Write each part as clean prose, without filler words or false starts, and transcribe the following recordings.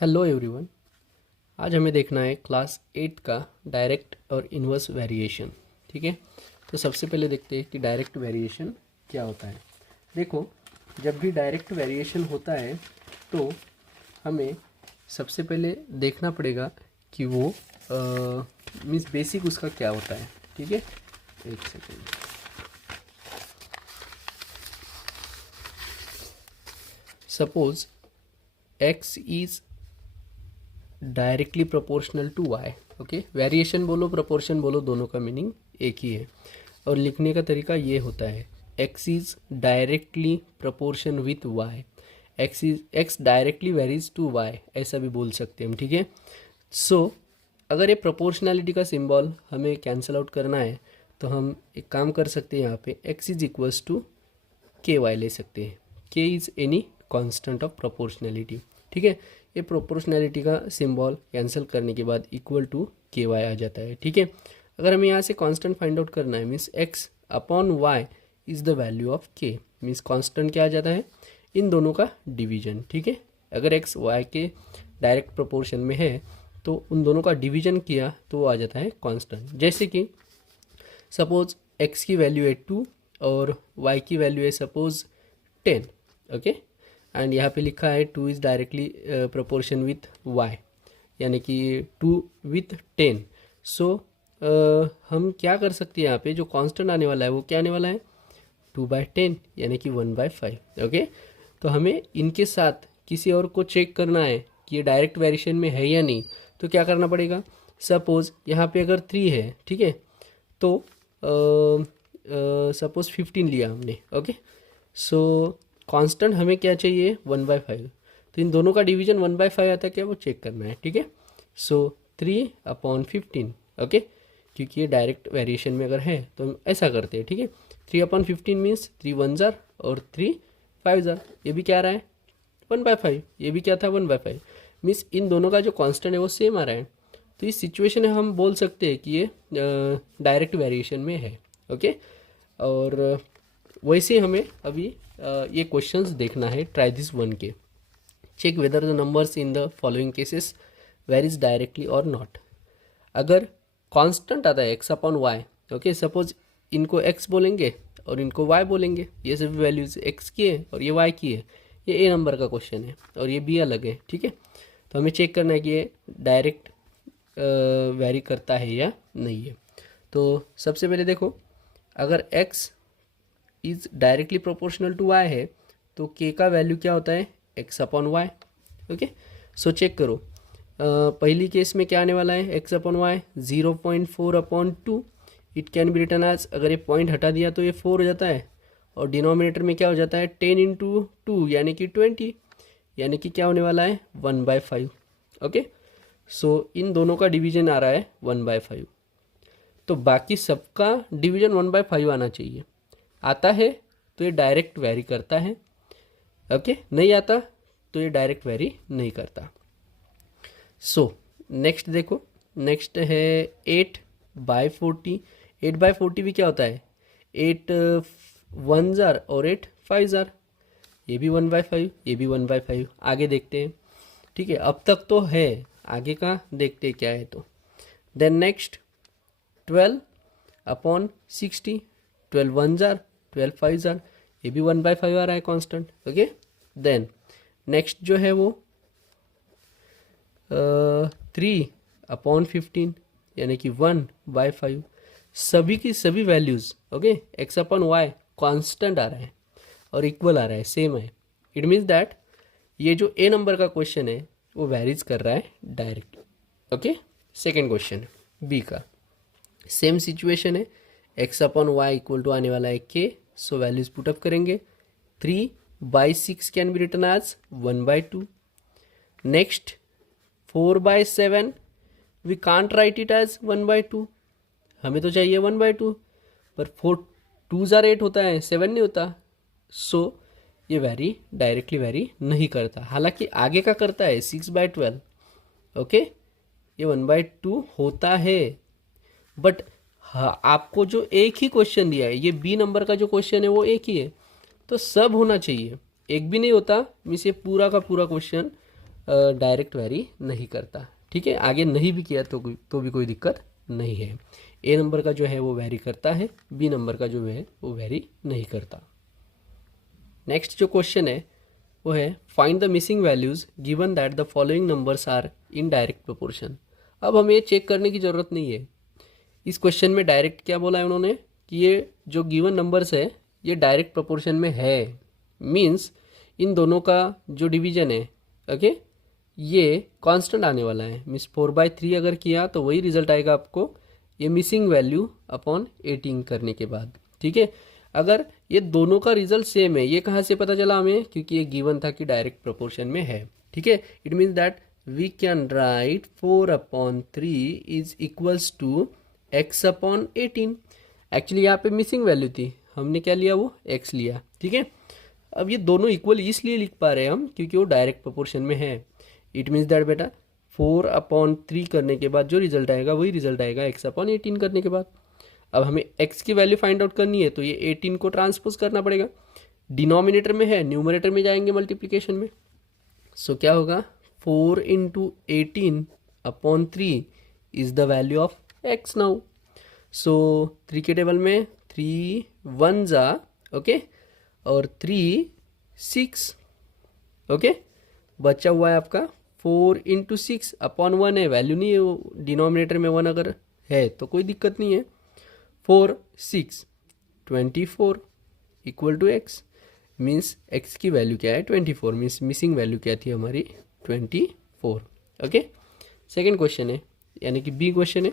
Hello everyone. आज हमें देखना है क्लास 8 का डायरेक्ट और इन्वर्स वेरिएशन। ठीक है, तो सबसे पहले देखते हैं कि डायरेक्ट वेरिएशन क्या होता है। देखो, जब भी डायरेक्ट वेरिएशन होता है तो हमें सबसे पहले देखना पड़ेगा कि वो मीन्स बेसिक उसका क्या होता है। ठीक है, एक second. Suppose x is directly proportional to y। Okay, variation बोलो प्रोपोर्शन बोलो, दोनों का मीनिंग एक ही है और लिखने का तरीका ये होता है x is directly proportion with y। x directly varies to y, ऐसा भी बोल सकते हैं हम। ठीक है, सो अगर ये प्रोपोर्शनैलिटी का सिंबल हमें कैंसिल आउट करना है तो हम एक काम कर सकते हैं, यहाँ पे x इज इक्वल्स टू के वाई ले सकते हैं। k is any constant of proportionality. ठीक है, ये प्रोपोर्शनैलिटी का सिंबल कैंसिल करने के बाद इक्वल टू के वाई आ जाता है। ठीक है, अगर हमें यहाँ से कांस्टेंट फाइंड आउट करना है means x upon y is the value of k। Means constant क्या आ जाता है, इन दोनों का डिवीजन। ठीक है, अगर x y के डायरेक्ट प्रोपोर्शन में है तो उन दोनों का डिवीजन किया तो वो आ जाता है कांस्टेंट। जैसे कि सपोज x की वैल्यू है 2 और y की वैल्यू है सपोज 10। ओके, एंड यहाँ पे लिखा है 2 is directly proportion with y, यानी कि 2 विथ 10। सो हम क्या कर सकते हैं, यहाँ पे जो कांस्टेंट आने वाला है वो क्या आने वाला है 2/10 यानी कि 1/5। ओके, तो हमें इनके साथ किसी और को चेक करना है कि ये डायरेक्ट वेरिएशन में है या नहीं, तो क्या करना पड़ेगा। सपोज यहाँ पे अगर 3 है, ठीक है, तो सपोज 15 लिया हमने। ओके, सो कांस्टेंट हमें क्या चाहिए 1/5, तो इन दोनों का डिवीजन 1/5 आता है क्या, वो चेक करना है। ठीक है, सो 3/15। ओके, क्योंकि ये डायरेक्ट वेरिएशन में अगर है तो हम ऐसा करते हैं। ठीक है, 3/15 मीन्स 3 1 और 3 5 ये भी क्या आ रहा है 1/5, ये भी क्या था 1/5। मीन्स इन दोनों का जो कांस्टेंट है वो सेम आ रहा है, तो इस सिचुएशन में हम बोल सकते हैं कि ये डायरेक्ट वेरिएशन में है। ओके, और वैसे हमें अभी ये क्वेश्चंस देखना है ट्राई दिस वन के। Check whether the numbers in the following cases varies directly और नॉट। अगर कांस्टेंट आता है x upon y, okay, suppose इनको x बोलेंगे और इनको y बोलेंगे, ये सभी वैल्यूज x की है और ये y की है। ये a नंबर का क्वेश्चन है और ये b अलग है। ठीक है, तो हमें चेक करना है कि ये डायरेक्ट वेरी करता है या नहीं है। तो सबसे पहले देखो, अगर x is directly proportional to y है तो k का वैल्यू क्या होता है x upon y. Okay, so check करो, पहली केस में क्या आने वाला है x upon y 0.4/2। It can be written as, अगर ये पॉइंट हटा दिया तो ये 4 हो जाता है और डिनोमिनेटर में क्या हो जाता है 10 × 2 यानी कि 20, यानी कि क्या होने वाला है 1/5। ओके, सो इन दोनों का डिवीजन आ रहा है 1/5, तो बाकी सबका डिवीजन 1/5 आना चाहिए। आता है तो ये डायरेक्ट वेरी करता है। ओके, नहीं आता तो ये डायरेक्ट वेरी नहीं करता। सो नेक्स्ट देखो, नेक्स्ट है 8/40। 8/40 भी क्या होता है 8 1 और 8 5, ये भी 1/5, ये भी 1/5। आगे देखते हैं। ठीक है, अब तक तो है, आगे का देखते हैं क्या है। तो देन नेक्स्ट 12/60। 12 1 12 5, ये भी 1/5 आ रहा है कांस्टेंट। ओके, देन नेक्स्ट जो है वो 3/15 यानी कि 1/5। सभी की सभी values okay x upon y constant आ रहा है और इक्वल आ रहा है, सेम है। इट मीन्स दैट ये जो a नंबर का क्वेश्चन है वो वेरीज कर रहा है direct. Okay, second question b का सेम सिचुएशन है, x upon y equal to आने वाला है k। सो वैल्यूज पुटअप करेंगे, 3/6 can be written as 1/2। Next 4/7 we can't write it as 1/2, हमें तो चाहिए 1/2, पर 4 2 8 होता है, 7 नहीं होता। सो ये वेरी डायरेक्टली वेरी नहीं करता, हालांकि आगे का करता है 6/12। ओके, ये 1/2 होता है, बट हाँ, आपको जो एक ही क्वेश्चन दिया है, ये बी नंबर का जो क्वेश्चन है वो एक ही है, तो सब होना चाहिए, एक भी नहीं होता। मीन्स ये पूरा का पूरा क्वेश्चन डायरेक्ट वैरी नहीं करता, ठीक है। आगे नहीं भी किया तो भी कोई दिक्कत नहीं है। ए नंबर का जो है वो वैरी करता है, बी नंबर का जो है वो वैरी नहीं करता। नेक्स्ट जो क्वेश्चन है वो है find the missing values given that the following numbers are in direct proportion. अब हमें ये चेक करने की ज़रूरत नहीं है। इस क्वेश्चन में डायरेक्ट क्या बोला है उन्होंने कि ये जो गिवन नंबर्स है ये डायरेक्ट प्रोपोर्शन में है, मीन्स इन दोनों का जो डिवीजन है, ओके, ये कांस्टेंट आने वाला है। मीन्स 4/3 अगर किया तो वही रिजल्ट आएगा आपको ये मिसिंग वैल्यू अपॉन 18 करने के बाद, ठीक है। अगर ये दोनों का रिजल्ट सेम है, ये कहाँ से पता चला हमें, क्योंकि ये गिवन था कि डायरेक्ट प्रोपोर्शन में है, ठीक है। It means that we can write 4/3 is equals to x/18। Actually यहाँ पे मिसिंग वैल्यू थी, हमने क्या लिया, वो x लिया, ठीक है। अब ये दोनों इक्वल इसलिए लिख पा रहे हैं हम क्योंकि वो डायरेक्ट प्रोपोर्शन में है। इट मीन्स दैट बेटा 4/3 करने के बाद जो रिजल्ट आएगा वही रिजल्ट आएगा x/18 करने के बाद। अब हमें x की वैल्यू फाइंड आउट करनी है तो ये 18 को ट्रांसपोज करना पड़ेगा। डिनोमिनेटर में है, न्यूमरेटर में जाएंगे मल्टीप्लिकेशन में। सो क्या होगा, 4 × 18/3 is the value of x now. So 3 के टेबल में 3 1s ओके और 3 6 ओके, बचा हुआ है आपका 4 × 6/1 है, वैल्यू नहीं है वो, डिनोमिनेटर में 1 अगर है तो कोई दिक्कत नहीं है। 4 6 24 equal to x, means x की वैल्यू क्या है 24, मीन्स मिसिंग वैल्यू क्या थी हमारी 24, ओके। सेकेंड क्वेश्चन है, यानी कि बी क्वेश्चन है,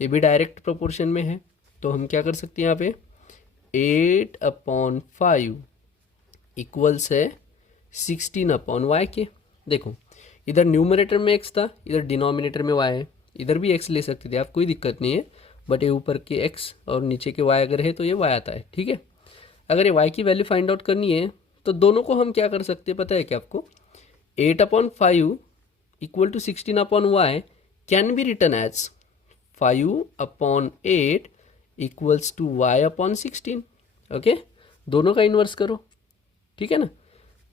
ये भी डायरेक्ट प्रोपोर्शन में है। तो हम क्या कर सकते हैं यहाँ पे 8/5 इक्वल्स है 16/y के। देखो इधर न्यूमरेटर में x था, इधर डिनोमिनेटर में y है, इधर भी x ले सकते थे आप, कोई दिक्कत नहीं है, बट ये ऊपर के x और नीचे के y अगर है तो ये y आता है, ठीक है। अगर ये y की वैल्यू फाइंड आउट करनी है तो दोनों को हम क्या कर सकते हैं पता है क्या आपको, 8/5 equal to 16/y can be written as 5/8 equals to y/16, okay. दोनों का इन्वर्स करो, ठीक है ना,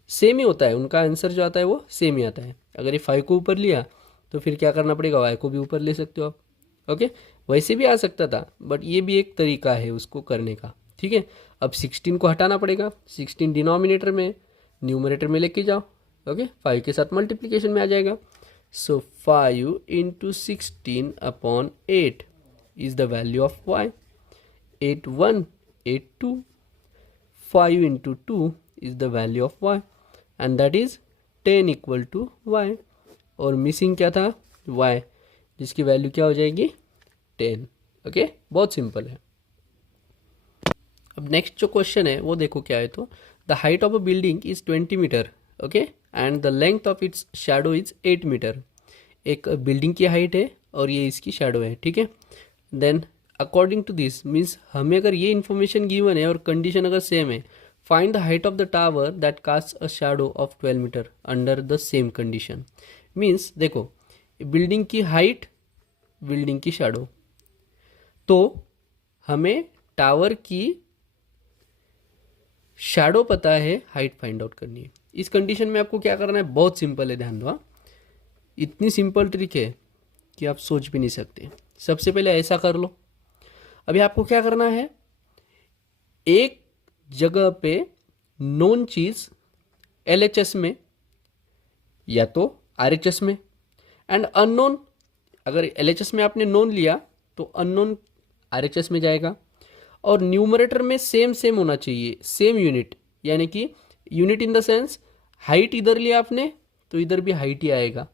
सेम ही होता है, उनका आंसर जो आता है वो सेम ही आता है। अगर ये 5 को ऊपर लिया तो फिर क्या करना पड़ेगा, y को भी ऊपर ले सकते हो आप, ओके। वैसे भी आ सकता था बट ये भी एक तरीका है उसको करने का, ठीक है। अब 16 को हटाना पड़ेगा, 16 डिनोमिनेटर में, न्यूमरेटर में लेके जाओ, ओके, 5 के साथ मल्टीप्लिकेशन में आ जाएगा। So 5 × 16/8 is the value of y, 8 1 8 2, 5 × 2 is the value of y and that is 10 equal to y। और मिसिंग क्या था, y, जिसकी वैल्यू क्या हो जाएगी 10, ओके। बहुत सिंपल है। अब नेक्स्ट जो क्वेश्चन है वो देखो क्या है, तो the height of a building is 20 metre, okay, and the length of its shadow is 8 metre. एक बिल्डिंग की हाइट है और ये इसकी शैडो है, ठीक है। Then according to this, means हमें अगर ये इन्फॉर्मेशन गिवन है और कंडीशन अगर सेम है, find the height of the tower that cast a shadow of 12 metre under the same condition. Means देखो बिल्डिंग की हाइट, बिल्डिंग की शैडो, तो हमें टावर की शैडो पता है, हाइट फाइंड आउट करनी है। इस कंडीशन में आपको क्या करना है, बहुत सिंपल है, ध्यान दो, इतनी सिंपल ट्रिक है कि आप सोच भी नहीं सकते। सबसे पहले ऐसा कर लो, अभी आपको क्या करना है, एक जगह पे नोन चीज LHS में या तो RHS में, एंड अननोन, अगर LHS में आपने नोन लिया तो अननोन RHS में जाएगा। और न्यूमरेटर में सेम सेम होना चाहिए, सेम यूनिट, यानी कि unit in the sense height इधर लिया आपने तो इधर भी हाइट ही आएगा,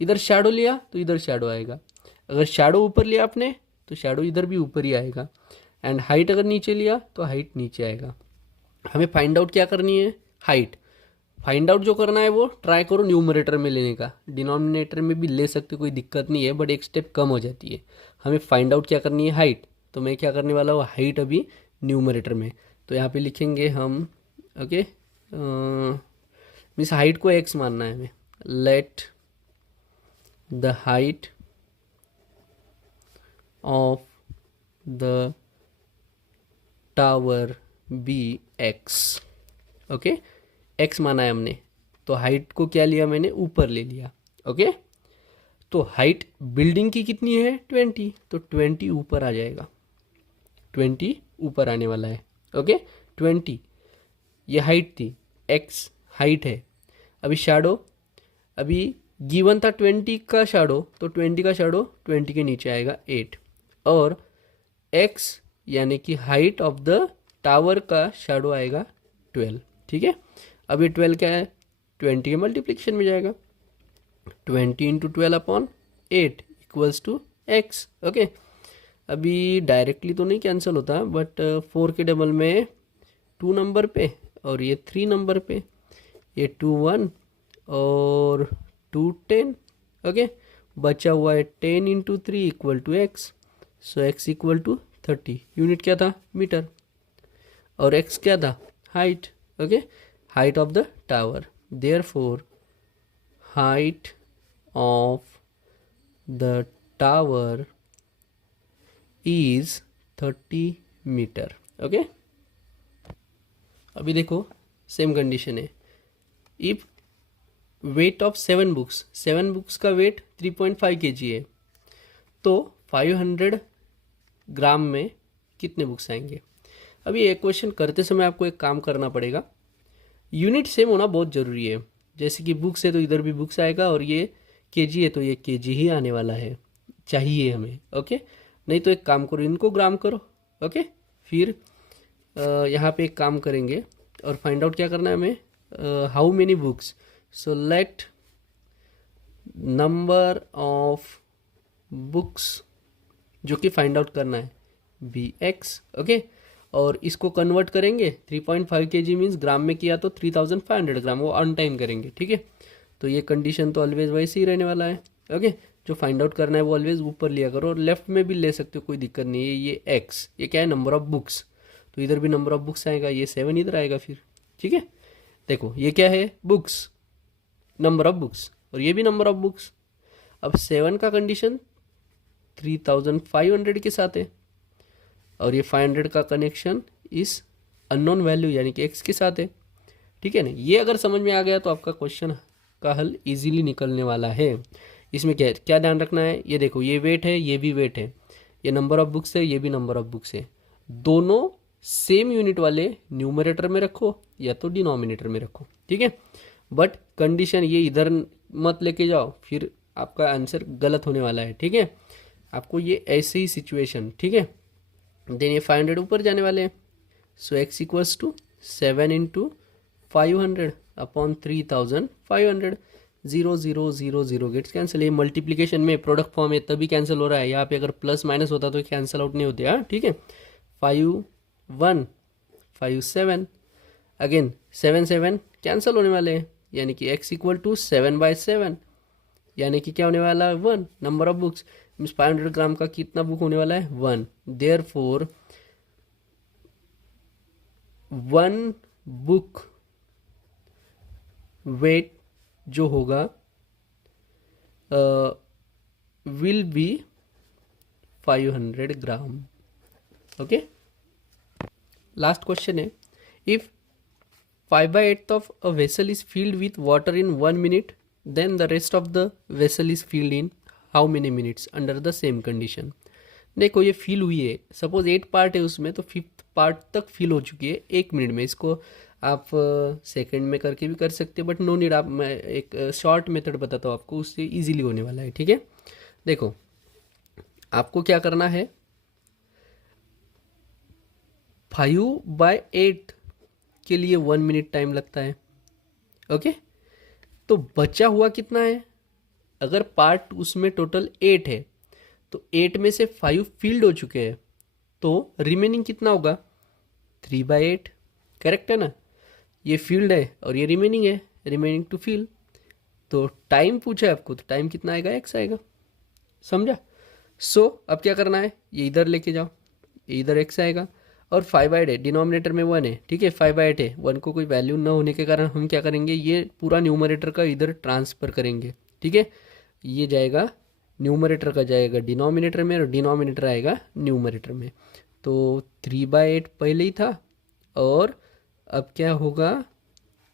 इधर शैडो लिया तो इधर शैडो आएगा, अगर शैडो ऊपर लिया आपने तो शैडो इधर भी ऊपर ही आएगा, एंड हाइट अगर नीचे लिया तो हाइट नीचे आएगा। हमें फाइंड आउट क्या करनी है, हाइट। फाइंड आउट जो करना है वो ट्राई करो न्यूमरेटर में लेने का, डिनोमिनेटर में भी ले सकते, कोई दिक्कत नहीं है, बट एक स्टेप कम हो जाती है। हमें फाइंड आउट क्या करनी है, हाइट। तो मैं क्या करने वाला हूँ, हाइट अभी न्यूमरेटर में, तो यहाँ पे लिखेंगे हम, ओके, मीन्स हाइट को x मानना है हमें। Let the height of the tower be x, okay, x माना है हमने, तो हाइट को क्या लिया मैंने, ऊपर ले लिया। ओके। तो हाइट बिल्डिंग की कितनी है 20, तो 20 ऊपर आ जाएगा, 20 ऊपर आने वाला है। ओके 20 ये हाइट थी, x हाइट है। अभी शैडो, अभी गिवन था 20 का शैडो, तो 20 का शैडो 20 के नीचे आएगा 8, और x यानी कि हाइट ऑफ द टावर का शैडो आएगा 12। ठीक है, अब ये 12 क्या है, 20 के मल्टीप्लिकेशन में जाएगा, 20 into 12/8 equals to x। Okay, अभी डायरेक्टली तो नहीं कैंसिल होता, बट 4 के डबल में 2 नंबर पे और ये 3 नंबर पे, ये 2 1 और 2 10। ओके, बचा हुआ है 10 into 3 equal to x, so x equal to 30। Unit क्या था, मीटर, और x क्या था, height. Okay, height of the tower, therefore height of the tower is 30 metre. Okay, अभी देखो सेम कंडीशन है। If weight of 7 books, 7 books का weight 3.5 kg है, तो 500 ग्राम में कितने बुक्स आएंगे। अभी ये क्वेश्चन करते समय आपको एक काम करना पड़ेगा, यूनिट सेम होना बहुत ज़रूरी है। जैसे कि बुक्स है तो इधर भी बुक्स आएगा, और ये केजी है तो ये केजी ही आने वाला है, चाहिए हमें। ओके, नहीं तो एक काम करो, इनको ग्राम करो। ओके, फिर यहाँ पे एक काम करेंगे और फाइंड आउट क्या करना है हमें, how many books, so let number of books जो कि फाइंड आउट करना है बी एक्स। ओके, और इसको कन्वर्ट करेंगे, 3.5 kg मीन्स ग्राम में किया तो 3500 ग्राम, वो ऑन टाइम करेंगे। ठीक है, तो ये कंडीशन तो ऑलवेज वैसे ही रहने वाला है। ओके, जो फाइंड आउट करना है वो ऑलवेज ऊपर लिया करो, और लेफ्ट में भी ले सकते हो, कोई दिक्कत नहीं है। ये एक्स, ये क्या है, नंबर ऑफ बुक्स, तो इधर भी नंबर ऑफ बुक्स आएगा, ये 7 इधर आएगा फिर। ठीक है, देखो ये क्या है, बुक्स, नंबर ऑफ बुक्स, और ये भी नंबर ऑफ बुक्स। अब 7 का कंडीशन 3500 के साथ है, और ये 500 का कनेक्शन इस अननोन वैल्यू यानी कि x के साथ है। ठीक है ना, ये अगर समझ में आ गया तो आपका क्वेश्चन का हल इजीली निकलने वाला है। इसमें क्या क्या ध्यान रखना है, ये देखो ये वेट है, ये भी वेट है, ये नंबर ऑफ बुक्स है, ये भी नंबर ऑफ बुक्स है। दोनों सेम यूनिट वाले न्यूमरेटर में रखो या तो डिनोमिनेटर में रखो। ठीक है, बट कंडीशन ये इधर मत लेके जाओ, फिर आपका आंसर गलत होने वाला है। ठीक है, आपको ये ऐसे ही सिचुएशन, ठीक है, देन ये 500 ऊपर जाने वाले हैं, so x equals to 7 into 500 upon 3500, 0 0 0 0 gets cancel. ये मल्टीप्लीकेशन में प्रोडक्ट फॉर्म है तभी कैंसिल हो रहा है, यहाँ पे अगर प्लस माइनस होता तो कैंसिल आउट नहीं होते। हाँ ठीक है, 5 1 5 7, अगेन 7 7 कैंसिल होने वाले हैं, यानी कि x इक्वल टू 7/7, यानी कि क्या होने वाला है 1। नंबर ऑफ बुक्स मीन्स 500 ग्राम का कितना बुक होने वाला है 1, देयरफॉर 1 बुक वेट जो होगा will be 500 gram. Okay, last question है, if 5/8 of a vessel is filled with water in 1 minute, then the rest of the vessel is filled in how many minutes under the same condition। देखो ये fill हुई है, suppose 8 part है उसमें, तो 5th part तक fill हो चुकी है 1 मिनट में। इसको आप सेकंड में करके भी कर सकते हैं, बट नो नीड, आप मैं एक शॉर्ट मेथड बताता हूँ आपको, उससे इजीली होने वाला है। ठीक है, देखो आपको क्या करना है, 5/8 के लिए 1 मिनट टाइम लगता है। ओके, तो बचा हुआ कितना है, अगर पार्ट उसमें टोटल 8 है तो 8 में से 5 फील्ड हो चुके हैं, तो रिमेनिंग कितना होगा 3/8। करेक्ट है ना, ये फील्ड है और ये रिमेनिंग है, रिमेनिंग टू फील। तो टाइम पूछा है आपको, तो टाइम कितना आएगा, x आएगा। समझा। सो अब क्या करना है, ये इधर लेके जाओ, ये इधर x आएगा, और 5/8 है, डिनोमिनेटर में 1 है। ठीक है, 5/8 है, 1 को कोई वैल्यू न होने के कारण हम क्या करेंगे, ये पूरा न्यूमरेटर का इधर ट्रांसफर करेंगे। ठीक है, ये जाएगा न्यूमरेटर का जाएगा डिनोमिनेटर में, और डिनोमिनेटर आएगा न्यूमरेटर में। तो 3/8 पहले ही था, और अब क्या होगा,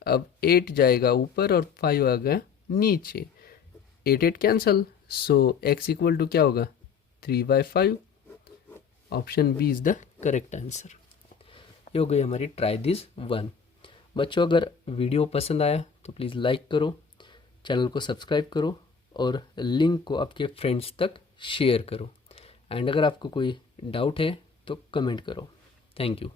अब 8 जाएगा ऊपर और 5 आ गया नीचे। 8 8 cancel, so x equal to क्या होगा 3/5। Option B is the correct answer. ये हो गई हमारी ट्राई दिस वन। बच्चों अगर वीडियो पसंद आया तो प्लीज़ लाइक करो, चैनल को सब्सक्राइब करो और लिंक को आपके फ्रेंड्स तक शेयर करो। एंड अगर आपको कोई डाउट है तो कमेंट करो। Thank you.